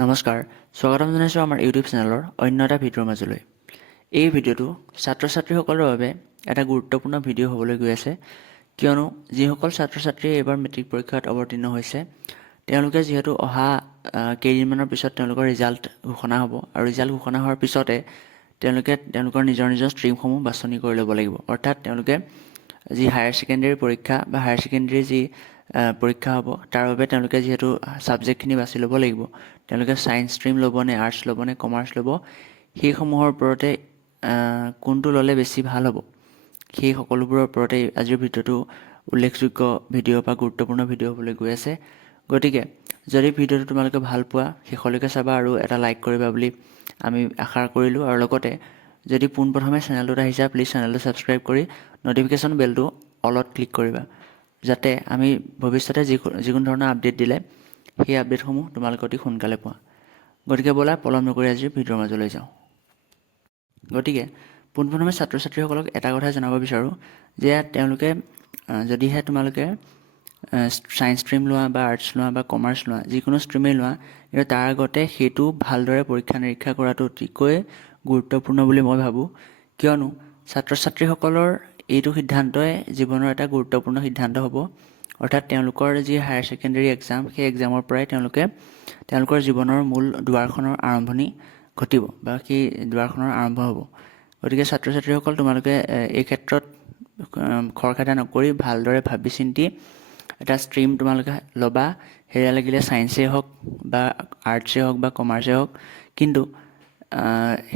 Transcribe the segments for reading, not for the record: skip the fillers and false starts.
নমস্কাৰ, স্বাগতম জনাইছোঁ আমাৰ ইউটিউব চেনেলৰ অন্য এটা ভিডিঅ'ৰ মাজলৈ। এই ভিডিঅ'টো ছাত্ৰ ছাত্ৰীসকলৰ বাবে এটা গুৰুত্বপূৰ্ণ ভিডিঅ' হ'বলৈ গৈ আছে, কিয়নো যিসকল ছাত্ৰ ছাত্ৰীয়ে এইবাৰ মেট্ৰিক পৰীক্ষাত অৱতীৰ্ণ হৈছে, তেওঁলোকে যিহেতু অহা কেইদিনমানৰ পিছত তেওঁলোকৰ ৰিজাল্ট ঘোষণা হ'ব, আৰু ৰিজাল্ট ঘোষণা হোৱাৰ পিছতে তেওঁলোকে তেওঁলোকৰ নিজৰ ষ্ট্ৰীমসমূহ বাছনি কৰি ল'ব লাগিব। অৰ্থাৎ তেওঁলোকে যি হায়াৰ ছেকেণ্ডেৰী পৰীক্ষা বা হায়াৰ ছেকেণ্ডেৰী যি পৰীক্ষা হ'ব, তাৰ বাবে তেওঁলোকে যিহেতু ছাবজেক্টখিনি বাছি ল'ব লাগিব, তেওঁলোকে ছায়েন্স ষ্ট্ৰীম ল'ব নে আৰ্টছ ল'ব নে কমাৰ্চ ল'ব, সেইসমূহৰ ওপৰতে কোনটো ল'লে বেছি ভাল হ'ব, সেই সকলোবোৰৰ ওপৰতে আজিৰ ভিডিঅ'টো উল্লেখযোগ্য ভিডিঅ' বা গুৰুত্বপূৰ্ণ ভিডিঅ' হ'বলৈ গৈ আছে। গতিকে যদি ভিডিঅ'টো তোমালোকে ভাল পোৱা, শেষলৈকে চাবা আৰু এটা লাইক কৰিবা বুলি আমি আশা কৰিলোঁ। আৰু লগতে যদি পোনপ্ৰথমে চেনেলটোত আহিছা, প্লিজ চেনেলটো ছাবস্ক্ৰাইব কৰি ন'টিফিকেশ্যন বেলটো অলত ক্লিক কৰিবা, যাতে আমি ভৱিষ্যতে যিকোনো ধৰণৰ আপডেট দিলে সেই আপডেটসমূহ তোমালোকে অতি সোনকালে পোৱা। গতিকে ব'লা পলম নকৰি আজিৰ ভিডিঅ'ৰ মাজলৈ যাওঁ। গতিকে পোনপ্ৰথমে ছাত্ৰ ছাত্ৰীসকলক এটা কথা জনাব বিচাৰোঁ যে তেওঁলোকে যদিহে তোমালোকে ছায়েন্স ষ্ট্ৰীম লোৱা বা আৰ্টছ লোৱা বা কমাৰ্চ লোৱা, যিকোনো ষ্ট্ৰীমেই লোৱা, কিন্তু তাৰ আগতে সেইটো ভালদৰে পৰীক্ষা নিৰীক্ষা কৰাটো অতিকৈ গুৰুত্বপূৰ্ণ বুলি মই ভাবোঁ। কিয়নো ছাত্ৰ ছাত্ৰীসকলৰ এইটো সিদ্ধান্তই জীৱনৰ এটা গুৰুত্বপূৰ্ণ সিদ্ধান্ত হ'ব। অৰ্থাৎ তেওঁলোকৰ যি হায়াৰ ছেকেণ্ডেৰী এক্সাম, সেই এক্সামৰ পৰাই তেওঁলোকৰ জীৱনৰ মূল দুৱাৰখনৰ আৰম্ভণি ঘটিব বা সেই দুৱাৰখনৰ আৰম্ভ হ'ব। গতিকে ছাত্ৰ ছাত্ৰীসকল, তোমালোকে এই ক্ষেত্ৰত খৰখেদা নকৰি ভালদৰে ভাবি চিন্তি এটা ষ্ট্ৰীম তোমালোকে ল'বা। সেয়া লাগিলে ছায়েন্সেই হওক বা আৰ্টছেই হওক বা কমাৰ্চেই হওক, কিন্তু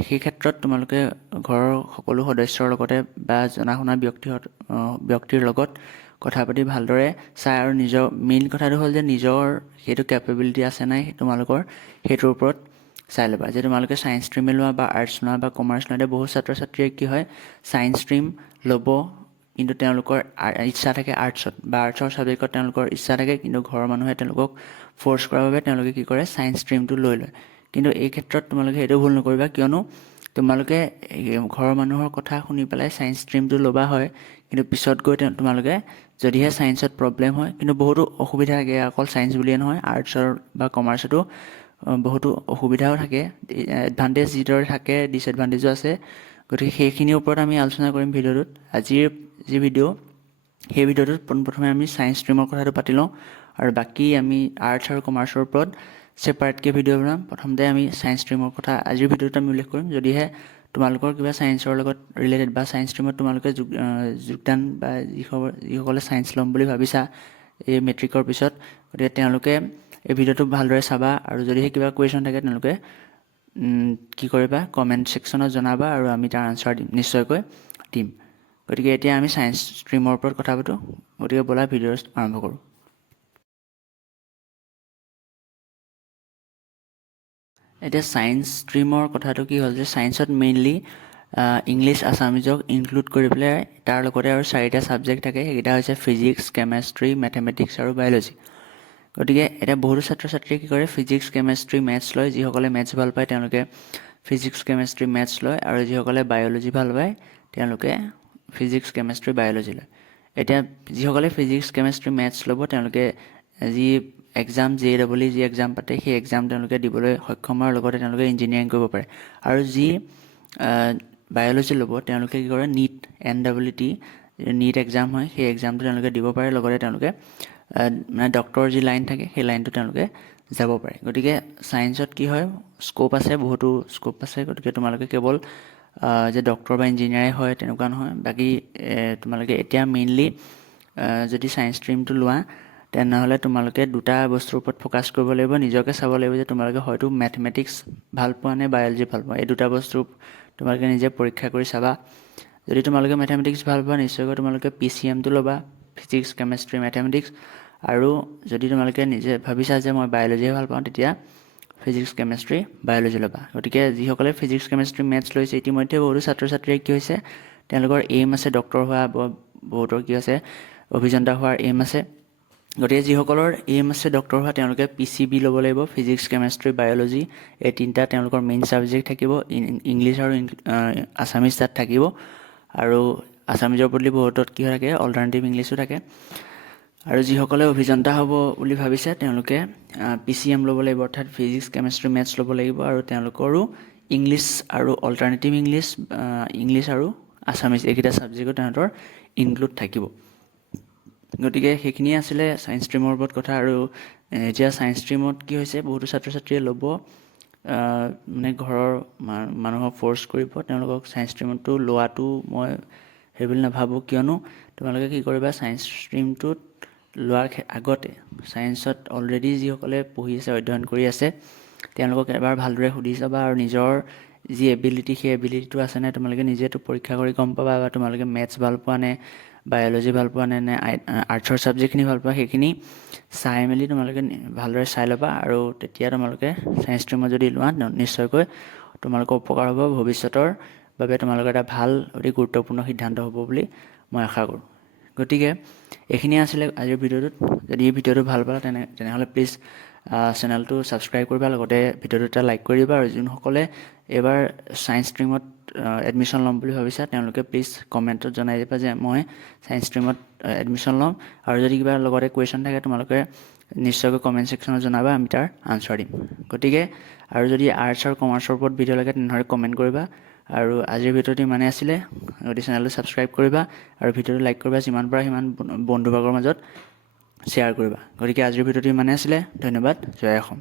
সেই ক্ষেত্ৰত তোমালোকে ঘৰৰ সকলো সদস্যৰ লগতে বা জনা শুনা ব্যক্তিৰ লগত কথা পাতি ভালদৰে চাই, আৰু মেইন কথাটো হ'ল যে নিজৰ সেইটো কেপেবিলিটি আছে নাই তোমালোকৰ, সেইটোৰ ওপৰত চাই ল'বা। যে তোমালোকে ছায়েন্স ষ্ট্ৰীমে লোৱা বা আৰ্টছ লোৱা বা কমাৰ্চ লোৱা, এতিয়া বহুত ছাত্ৰ ছাত্ৰীয়ে কি হয়, ছায়েন্স ষ্ট্ৰীম ল'ব কিন্তু তেওঁলোকৰ ইচ্ছা থাকে আৰ্টছত, বা আৰ্টছৰ ছাবজেক্টত তেওঁলোকৰ ইচ্ছা থাকে, কিন্তু ঘৰৰ মানুহে তেওঁলোকক ফ'ৰ্চ কৰাৰ বাবে তেওঁলোকে কি কৰে, ছায়েন্স ষ্ট্ৰীমটো লৈ লয়। কিন্তু এই ক্ষেত্ৰত তোমালোকে এইটো ভুল নকৰিবা, কিয়নো তোমালোকে ঘৰৰ মানুহৰ কথা শুনি পেলাই ছায়েন্স ষ্ট্ৰীমটো ল'বা হয়, কিন্তু পিছত গৈ তোমালোকে যদিহে ছায়েন্সত প্ৰব্লেম হয়, কিন্তু বহুতো অসুবিধা থাকে, অকল ছায়েন্স বুলিয়ে নহয়, আৰ্টছৰ বা কমাৰ্চতো বহুতো অসুবিধাও থাকে। এডভান্টেজ যিদৰে থাকে, ডিছএডভান্টেজো আছে। গতিকে সেইখিনিৰ ওপৰত আমি আলোচনা কৰিম ভিডিঅ'টোত। আজিৰ যি ভিডিঅ', সেই ভিডিঅ'টোত পোনপ্ৰথমে আমি ছায়েন্স ষ্ট্ৰীমৰ কথাটো পাতি লওঁ, আৰু বাকী আমি আৰ্টছ আৰু কমাৰ্চৰ ওপৰত ছেপাৰেটকৈ ভিডিঅ' বনাম। প্ৰথমতে আমি ছায়েন্স ষ্ট্ৰীমৰ কথা আজিৰ ভিডিঅ'টোত আমি উল্লেখ কৰিম। যদিহে তোমালোকৰ কিবা ছায়েন্সৰ লগত ৰিলেটেড বা ছায়েন্স ষ্ট্ৰীমত তোমালোকে যোগদান বা যিসকলে ছায়েন্স ল'ম বুলি ভাবিছা এই মেট্ৰিকৰ পিছত, গতিকে তেওঁলোকে এই ভিডিঅ'টো ভালদৰে চাবা, আৰু যদিহে কিবা কুৱেশ্যন থাকে তেওঁলোকে কি কৰিবা, কমেণ্ট ছেকশ্যনত জনাবা, আৰু আমি তাৰ আনচাৰ নিশ্চয়কৈ দিম। গতিকে এতিয়া আমি ছায়েন্স ষ্ট্ৰীমৰ ওপৰত কথা পাতোঁ। গতিকে ব'লা ভিডিঅ' আৰম্ভ কৰোঁ। এতিয়া ছায়েন্স ষ্ট্ৰীমৰ কথাটো কি হ'ল যে ছায়েন্সত মেইনলি ইংলিছ আছামিজক ইনক্লুড কৰি পেলাই তাৰ লগতে আৰু 4টা ছাবজেক্ট থাকে। সেইকেইটা হৈছে ফিজিক্স, কেমেষ্ট্ৰি, মেথমেটিক্স আৰু বায়'লজি। গতিকে এতিয়া বহুতো ছাত্ৰ ছাত্ৰীয়ে কি কৰে, ফিজিক্স, কেমেষ্ট্ৰি, মেথছ লয়। যিসকলে মেথছ ভাল পায় তেওঁলোকে ফিজিক্স, কেমেষ্ট্ৰি, মেথছ লয়, আৰু যিসকলে বায়'লজি ভাল পায় তেওঁলোকে ফিজিক্স, কেমেষ্ট্ৰি, বায়'লজি লয়। এতিয়া যিসকলে ফিজিক্স, কেমেষ্ট্ৰি, মেথছ ল'ব, তেওঁলোকে যি এক্সাম JEE যি এক্সাম পাতে, সেই এক্সাম তেওঁলোকে দিবলৈ সক্ষম হোৱাৰ লগতে তেওঁলোকে ইঞ্জিনিয়াৰিং কৰিব পাৰে। আৰু যি বায়'লজি ল'ব, তেওঁলোকে কি কৰে, NEET NEET এক্সাম হয়, সেই এক্সামটো তেওঁলোকে দিব পাৰে। লগতে তেওঁলোকে মানে ডক্টৰৰ যি লাইন থাকে, সেই লাইনটো তেওঁলোকে যাব পাৰে। গতিকে ছায়েন্সত কি হয়, স্ক'প আছে, বহুতো স্ক'প আছে। গতিকে তোমালোকে কেৱল যে ডক্টৰ বা ইঞ্জিনিয়াৰে হয় তেনেকুৱা নহয়। বাকী তোমালোকে এতিয়া মেইনলি যদি ছায়েন্স ষ্ট্ৰীমটো লোৱা, তেনেহ'লে তোমালোকে দুটা বস্তুৰ ওপৰত ফ'কাছ কৰিব লাগিব। নিজকে চাব লাগিব যে তোমালোকে হয়তো মেথমেটিক্স ভাল পোৱা নে বায়'লজি ভাল পোৱা। এই দুটা বস্তু তোমালোকে নিজে পৰীক্ষা কৰি চাবা। যদি তোমালোকে মেথমেটিক্স ভাল পোৱা, নিশ্চয়কৈ তোমালোকে PCMটো ল'বা, ফিজিক্স, কেমেষ্ট্ৰি, মেথমেটিক্স। আৰু যদি তোমালোকে নিজে ভাবিছা যে মই বায়'লজিয়ে ভাল পাওঁ, তেতিয়া ফিজিক্স, কেমেষ্ট্ৰি, বায়'লজি ল'বা। গতিকে যিসকলে ফিজিক্স, কেমেষ্ট্ৰি, মেথছ লৈছে, ইতিমধ্যে বহুতো ছাত্ৰ ছাত্ৰীৰ কি হৈছে, তেওঁলোকৰ এইম আছে ডক্টৰ হোৱা, বহুতৰ কি আছে অভিযন্তা হোৱাৰ এইম আছে। গতিকে যিসকলৰ এইম আছে ডক্টৰ হোৱা, তেওঁলোকে PCB ল'ব লাগিব, ফিজিক্স, কেমেষ্ট্ৰি, বায়'লজি। এই তিনিটা তেওঁলোকৰ মেইন ছাবজেক্ট থাকিব। ইংলিছ আৰু আছামিজ তাত থাকিব, আৰু আছামিজৰ বদলি বহুতত কি থাকে, অল্টাৰনেটিভ ইংলিছো থাকে। আৰু যিসকলে অভিযন্তা হ'ব বুলি ভাবিছে তেওঁলোকে PCM ল'ব লাগিব, অৰ্থাৎ ফিজিক্স কেমেষ্ট্ৰি মেথছ ল'ব লাগিব, আৰু তেওঁলোকৰো ইংলিছ আৰু অল্টাৰনেটিভ ইংলিছ আৰু আছামিজ এইকেইটা ছাবজেক্টত তেওঁলোকৰ ইনক্লুড থাকিব। গতিকে সেইখিনিয়ে আছিলে ছায়েন্স ষ্ট্ৰীমৰ ওপৰত কথা। আৰু এতিয়া ছায়েন্স ষ্ট্ৰীমত কি হৈছে, বহুতো ছাত্ৰ ছাত্ৰীয়ে ল'ব, মানে ঘৰৰ মানুহক ফ'ৰ্চ কৰিব তেওঁলোকক ছায়েন্স ষ্ট্ৰীমতো লোৱাটো মই সেইবুলি নাভাবোঁ। কিয়নো তোমালোকে কি কৰিবা, ছায়েন্স ষ্ট্ৰীমটোত লোৱাৰ আগতে ছায়েন্সত অলৰেডি যিসকলে পঢ়ি আছে, অধ্যয়ন কৰি আছে, তেওঁলোকক এবাৰ ভালদৰে সুধি চাবা, আৰু নিজৰ যি এবিলিটি সেই এবিলিটিটো আছেনে তোমালোকে নিজেতো পৰীক্ষা কৰি গম পাবা, বা তোমালোকে মেথছ ভাল পোৱা নে, বায়'লজি ভাল পোৱা নে, আৰ্টছৰ ছাবজেক্টখিনি ভাল পোৱা, সেইখিনি চাই মেলি তোমালোকে ভালদৰে চাই ল'বা। আৰু তেতিয়া তোমালোকে ছায়েন্স ষ্ট্ৰীমত যদি লোৱা নিশ্চয়কৈ তোমালোকৰ উপকাৰ হ'ব, ভৱিষ্যতৰ বাবে তোমালোকৰ এটা ভাল অতি গুৰুত্বপূৰ্ণ সিদ্ধান্ত হ'ব বুলি মই আশা কৰোঁ। গতিকে এইখিনিয়ে আছিলে আজিৰ ভিডিঅ'টোত। যদি এই ভিডিঅ'টো ভাল পালা তেনেহ'লে প্লিজ চেনেলটো ছাবস্ক্ৰাইব কৰিবা, লগতে ভিডিঅ'টো এটা লাইক কৰি দিবা। আৰু যোনসকলে এইবাৰ ছায়েন্স ষ্ট্ৰীমত এডমিশ্যন ল'ম বুলি ভাবিছা তেওঁলোকে প্লিজ কমেণ্টত জনাই দিবা যে মই ছায়েন্স ষ্ট্ৰীমত এডমিশ্যন ল'ম। আৰু যদি কিবা লগতে কুৱেশ্যন থাকে তোমালোকে নিশ্চয়কৈ কমেণ্ট ছেকশ্যনত জনাবা, আমি তাৰ আনচাৰ দিম। গতিকে আৰু যদি আৰ্টছ আৰু কমাৰ্চৰ ওপৰত ভিডিঅ' লাগে তেনেহ'লে কমেণ্ট কৰিবা। আৰু আজিৰ ভিডিঅ'টো ইমানেই আছিলে। গতিকে চেনেলটো ছাবস্ক্ৰাইব কৰিবা আৰু ভিডিঅ'টো লাইক কৰিবা, যিমান পাৰা সিমান বন্ধুবৰ্গৰ মাজত শ্বেয়াৰ কৰিবা। গতিকে আজিৰ ভিডিঅ'টো ইমানেই আছিলে। ধন্যবাদ। জয় অসম।